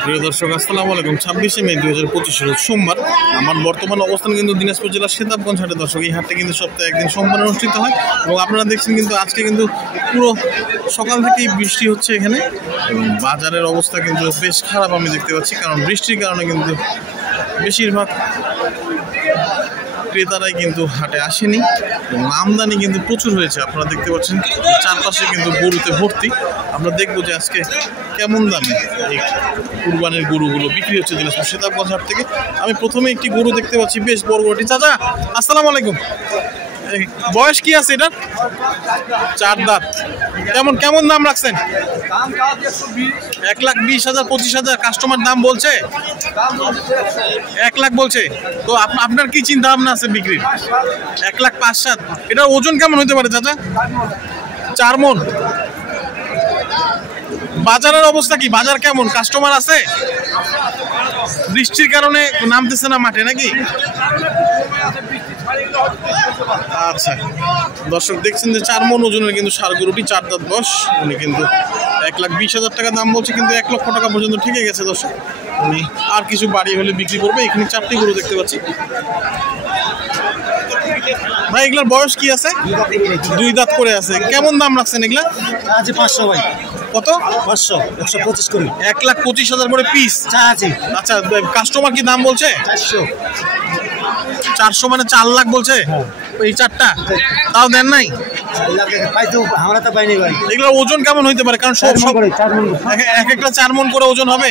প্রিয় দর্শক আসসালামু আলাইকুম। 26শে মে 2025 রোজ সোমবার। আমার বর্তমান অবস্থান কিন্তু দিনাজপুর জেলার সেতাবগঞ্জ হাটে। দর্শক, এই হাটটা কিন্তু সপ্তাহে একদিন সোমবার অনুষ্ঠিত হয় এবং আপনারা দেখছেন কিন্তু আজকে কিন্তু পুরো সকাল থেকেই বৃষ্টি হচ্ছে এখানে এবং বাজারের অবস্থা কিন্তু বেশ খারাপ আমি দেখতে পাচ্ছি, কারণ বৃষ্টির কারণে কিন্তু বেশিরভাগ ক্রেতারাই কিন্তু হাটে আসেনি এবং আমদানি কিন্তু প্রচুর হয়েছে। আপনারা দেখতে পাচ্ছেন চারপাশে কিন্তু গরুতে ভর্তি। আমরা দেখবো যে আজকে কেমন দামে এই কুরবানির গরুগুলো বিক্রি হচ্ছে দিনাজপুর সেতাবগঞ্জ হাট থেকে। আমি প্রথমে একটি গরু দেখতে পাচ্ছি, বেশ বড় গরুটি। চাচা আসসালামু আলাইকুম, বয়স কি আছে এটা? 4 দাঁত। কেমন কেমন দাম রাখছেন? 1,20,000 25,000 কাস্টমার দাম বলছে, 1 লাখ বলছে। তো আপনার কি চিন্তা ভাবনা আছে বিক্রির? 1,05,000। এটার ওজন কেমন হতে পারে চাচা? 4 মণ। বাজারের অবস্থা কি? বাজার কেমন? কাস্টমার আছে? বৃষ্টির কারণে নামতেছে না মাঠে নাকি? আচ্ছা দর্শক, দেখছেন যে 4 মণ ওজনের কিন্তু ষাঁড় গরুটি, 4 দাঁত বয়স। উনি কিন্তু 1,20,000 টাকা দাম বলছে, কিন্তু 1 লক্ষ টাকা পর্যন্ত ঠিকই গেছে দর্শক। উনি আর কিছু বাড়ি হলে বিক্রি করবে। এখানে 4টি গরু দেখতে পাচ্ছি। ভাই এগুলার বয়স কি আছে? 2 দাঁত করে আছে। কেমন দাম রাখছেন এগুলা? 500 ভাই। কত? 500, 125 করে। 1,25,000 করে পিস। আচ্ছা, কাস্টমার কি দাম বলছে? 400 মানে 4 লাখ বলছে এই চারটা, তাও দেন নাই? আমরা তো পাইনি ভাই। এগুলোর ওজন কেমন হইতে পারে? কারণ সব এক একটা 4 মণ করে ওজন হবে।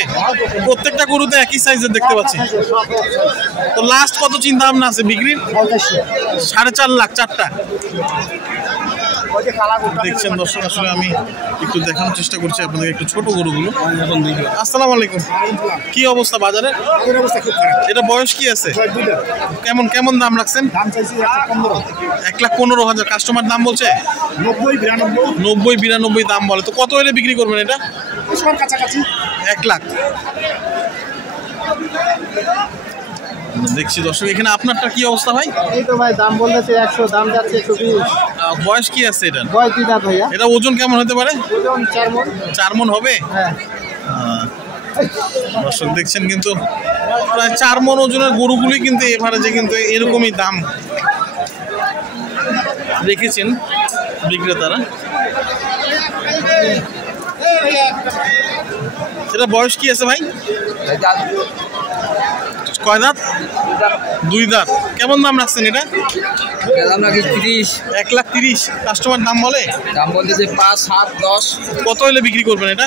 প্রত্যেকটা গরুতে একই সাইজের দেখতে পাচ্ছি। তো লাস্ট কত চিন্তা ভাবনা আছে বিক্রির? 4.5 লাখ চারটা। দেখছেন দর্শক, আসলে আমি একটু দেখানোর চেষ্টা করছি আপনাদের একটু ছোট গরুগুলো। আসসালামু আলাইকুম, কি অবস্থা বাজারে? এটা বয়স কি আছে? কেমন কেমন দাম রাখছেন? 1,15,000। কাস্টমার দাম বলছে 90-92 দাম বলে। তো কত হলে বিক্রি করবেন এটা? 1 লাখ। দেখছি দর্শক, এখানে আপনারটা কি অবস্থা ভাই? এই তো ভাই দাম বলতেছে 100, দাম যাচ্ছে 120। বয়স কি আছে এটা? বয়স 2 দাঁত ভাইয়া। এটা ওজন কেমন হতে পারে? ওজন 4 মণ। 4 মণ হবে? হ্যাঁ। দর্শক দেখছেন কিন্তু প্রায় 4 মণ ওজনের গরুগুলি কিন্তু এভারেজে কিন্তু এরকমই দাম রেখেছেন বিক্রেতারা। এটা বয়স কি আছে ভাই? কয় দাঁত? 2 দাঁত। কেমন দাম রাখছেন এটা? দাম রাখি 30। 1,30,000। কাস্টমার দাম বলে? দাম বলতেছে 5, 7, 10। কত হলে বিক্রি করবেন এটা?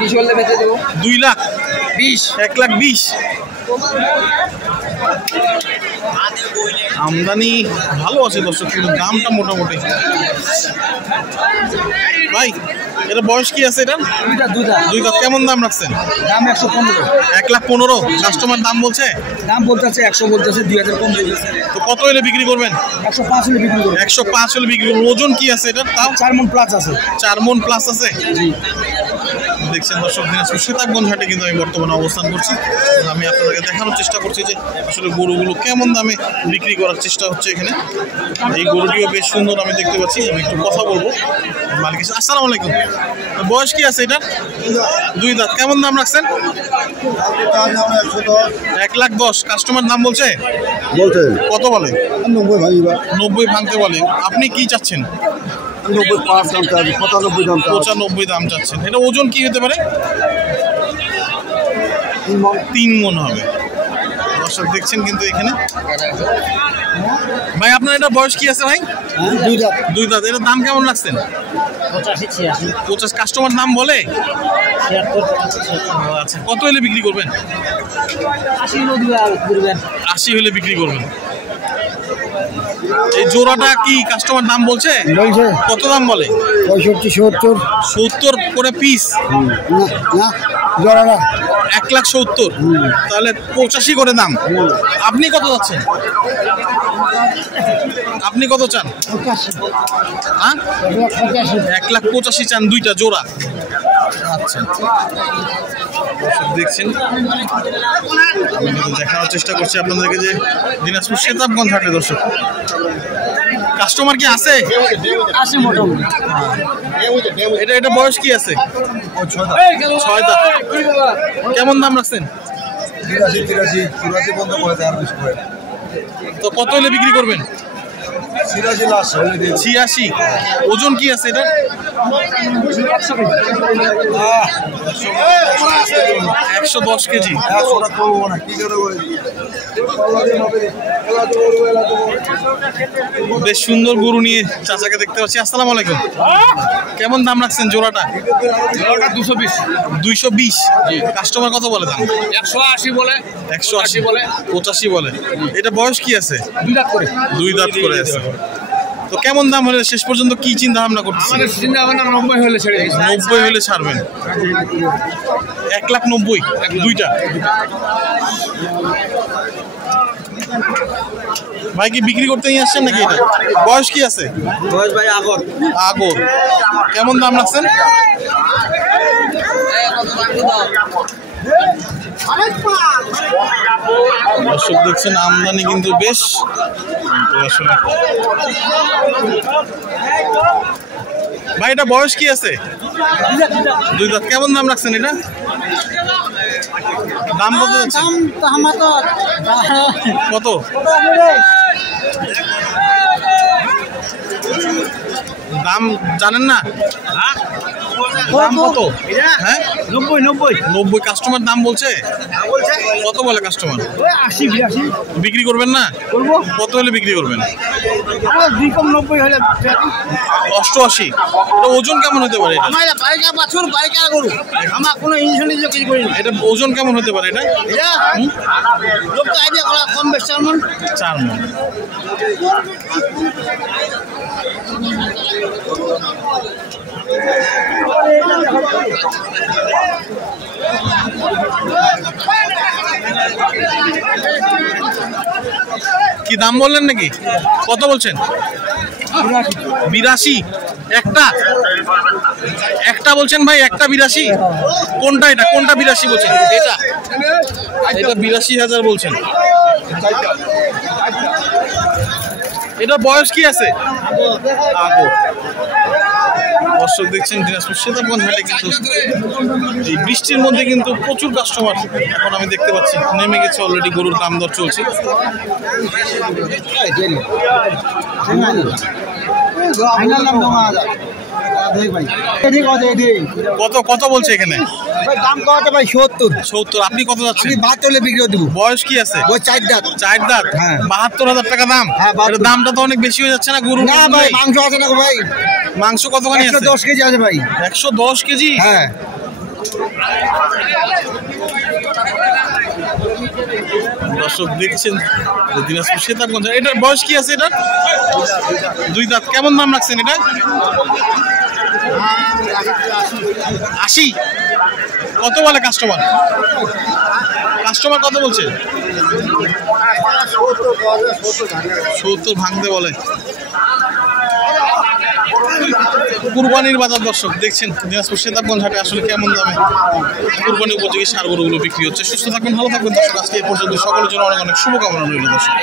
20 হলে বেচে দেবো। 2 লাখ। 20। 1,20,000। আমদানি ভালো আছে দর্শক, কিন্তু দামটা মোটামুটি। ভাই এটা বয়স কি আছে? এটা 2 দাঁত। কেমন দাম রাখছেন? দাম 115। 1,15,000। কাস্টমার দাম বলছে? দাম বলতেছে 100, বলতেছে 2000 কম বলতেছে। তো কত হলে বিক্রি করবেন? 105 হলে বিক্রি করবো। 105 হলে বিক্রি করবেন। ওজন কি আছে এটা? তাও 4 মণ প্লাস আছে। 4 মণ প্লাস আছে। দেখছেন দর্শক, দিনাজপুর সেতাবগঞ্জ হাটে কিন্তু আমি বর্তমানে অবস্থান করছি। আমি আপনাদেরকে দেখানোর চেষ্টা করছি যে আসলে গরুগুলো কেমন দামে বিক্রি করার চেষ্টা হচ্ছে এখানে। এই গরুটিও বেশ সুন্দর আমি দেখতে পাচ্ছি। আমি একটু কথা বলবো মালিক। আসসালামু আলাইকুম, বয়স কি আছে এটা? 2 দাঁত। কেমন দাম রাখছেন? 1,10,000। কাস্টমার দাম বলছে? কত বলে? 90 ভাঙতে বলে। আপনি কি চাচ্ছেন? 95 দাম চাচ্ছেন। এটা ওজন কি হতে পারে? 3 মণ হবে। দর্শক দেখছেন কিন্তু এখানে। ভাই আপনার এটা বয়স কি আছে ভাই? 2 দাঁত। এটার দাম কেমন রাখছেন? 50। কাস্টমার দাম বলে? আচ্ছা, কত হলে বিক্রি করবেন? 80 হলে বিক্রি করবেন। এই জোড়াটা কি কাস্টমার দাম বলছে? কত দাম বলে? 65, 70 করে পিস। না জোড়াটা 1,70,000। তাহলে 85 করে দাম। আপনি কত যাচ্ছেন? আপনি কত চান? 1,85,000 চান, 2টা জোড়া। আচ্ছা দেখছেন, আমি কিন্তু দেখানোর চেষ্টা করছি আপনাদেরকে যে দিনাজপুর সেতাবগঞ্জ হাটে দর্শক কাস্টমার কি আছে? আছে মোটামুটি। এটা বয়স কি আছে? 6 দাঁত। কেমন দাম রাখছেন? 83 বন্ধ করে দেয় আর বেশি করে। তো কত হলে বিক্রি করবেন? 86 লাস্ট হলে দিয়ে 86। ওজন কি আছে এটা? 110 কেজি। 100 করবো না কি করে বেশ সুন্দর গরু নিয়ে চাচাকে দেখতে পাচ্ছি। আসসালামু আলাইকুম। কেমন দাম রাখছেন জোড়াটা? 220। কাস্টমার কত বলে দাম? 180 বলে, 180 বলে, 85 বলে। এটা বয়স কি আছে? 2 লাখ করে। 2 দাঁত করে আছে। তো কেমন দাম হলে শেষ পর্যন্ত কি চিন্তা ভাবনা করতেছেন? আমাদের চিন্তা ভাবনা 90 হলে ছেড়ে দিয়েছি। 90 হলে ছাড়বেন। 1,90,000 দুইটা। ভাই কি বিক্রি করতে নিয়ে আসছেন নাকি? এটা বয়স কি আছে? বয়স ভাই আগর কেমন দাম রাখছেন? দর্শক দেখছেন আমদানি কিন্তু বেশ আসলে। ভাই এটা বয়স কি আছে? 2 দাঁত। কেমন দাম রাখছেন এটা? দাম কত যাচ্ছে? কত? দাম জানেন না? দাম কত? হ্যাঁ 90 কাস্টমার দাম বলছে। কত বলে কাস্টমার? 80 বিক্রি করবেন না? করবো কত হলে বিক্রি করবেন? আমার 290 হলে 88। এটা ওজন কেমন হতে পারে? এটা আমার বাইকা বাছুর বাইকা গরু আমার কোনো ইনশন কিছু করি না। এটা ওজন কেমন হতে পারে? এটা এটা লোক আইডিয়া করা কম বেশি 4 মণ। কি দাম বললেন নাকি? কত বলছেন? 82। একটা বলছেন ভাই? একটা 82? কোনটা এটা? কোনটা 82 বলছেন? এটা 82,000 বলছেন। এটা বয়স কি আছে? আগর। দর্শক দেখছেন দিনাজপুর সীতাকুণ্ড হাটে কিন্তু এই বৃষ্টির মধ্যে কিন্তু প্রচুর কাস্টমার এখন আমি দেখতে পাচ্ছি নেমে গেছে অলরেডি। গরুর দাম দর চলছে। কত কত বলছে এখানে? দাম কত ভাই 70। আপনি কত যাচ্ছেন? 72 বিক্রি দেবো। বয়স কি আছে? ওই 4 দাঁত। 4 দাঁত। হ্যাঁ। 72,000 টাকা দাম। হ্যাঁ, 72,000 এর দামটা তো অনেক বেশি হয়ে যাচ্ছে না গরু? না ভাই মাংস আছে না গো ভাই। মাংস কতখানি আছে? 110 কেজি আছে ভাই। 110 কেজি। হ্যাঁ দর্শক দেখছেন দিনাজপুর সীতাকুণ্ড। এটার বয়স কি আছে? এটা 2 দাঁত। কেমন দাম রাখছেন এটা? 80। কত বলে কাস্টমার? কাস্টমার কত বলছে? 70 ভাঙতে বলে। কুরবানির বাজার দর্শক দেখছেন দিনাজপুর সীতাকুণ্ড হাটে আসলে কেমন দামে কুরবানি উপযোগী ষাঁড় গরুগুলো বিক্রি হচ্ছে। সুস্থ থাকবেন, ভালো থাকবেন দর্শক। আজকে এই পর্যন্ত সকলের জন্য অনেক অনেক শুভকামনা রইল দর্শক।